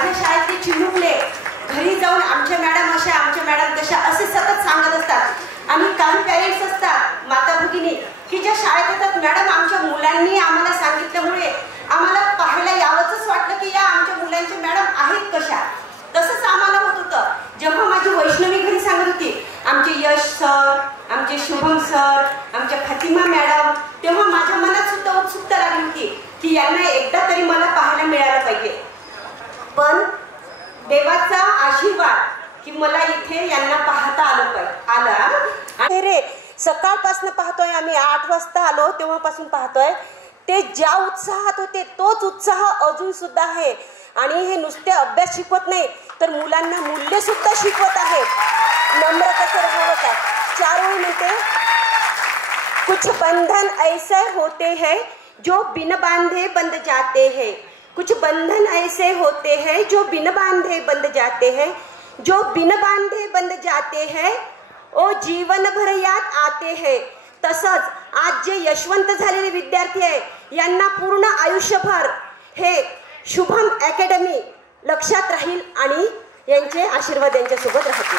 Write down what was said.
माझ्या शाळेतले चिमुकले घरी जाऊन आमच्या मॅडम अशा, आमच्या मॅडम तशा असे सतत सांगत असतात। आणि काही पेरेंट्स असतात माता भगिनी की ज्या शाळेत येतात, मॅडम आमच्या मुलांनी आम्हाला सांगितल्यामुळे आम्हाला पाहायला यावंच वाटलं की या आमच्या मुलांच्या मॅडम आहेत कशा। तसंच आम्हाला होत होतं जेव्हा माझी वैष्णवी घरी सांगत होती आमचे यश सर, आमचे शुभम सर, आमच्या फातिमा मॅडम, तेव्हा माझ्या मनात सुद्धा उत्सुकता लागली होती की यांना एकदा तरी मला पाहायला मिळालं पाहिजे। पण देवाचा आशीर्वाद की मला इथे यांना पाहता आला। आणि रे सकाळपासून पाहतोय आम्ही, 8 वाजता आलो तेव्हापासून पाहतोय। ते ज्या उत्साहात होते तोच उत्साह अजून सुद्धा आहे। आणि हे नुसते अभ्यास शिकवत नाही तर मुलांना मूल्य सुद्धा शिकवत आहेत। नम्रतेचं राहावं का 4 ओळी म्हणते, कुछ बंधन ऐसे होते हैं जो बिन बांधे बंध जाते हैं, कुछ बंधन ऐसे होते हैं जो बिन बांधे बंध जाते हैं, जो बिन बांधे बंध जाते हैं ओ जीवन भर याद आते हैं। तसंच आज जे यशवंत झालेले विद्यार्थी आहे यांना पूर्ण आयुष्यभर हे शुभम अकॅडमी लक्षात राहील आणि यांचे आशीर्वाद यांच्यासोबत राहतील।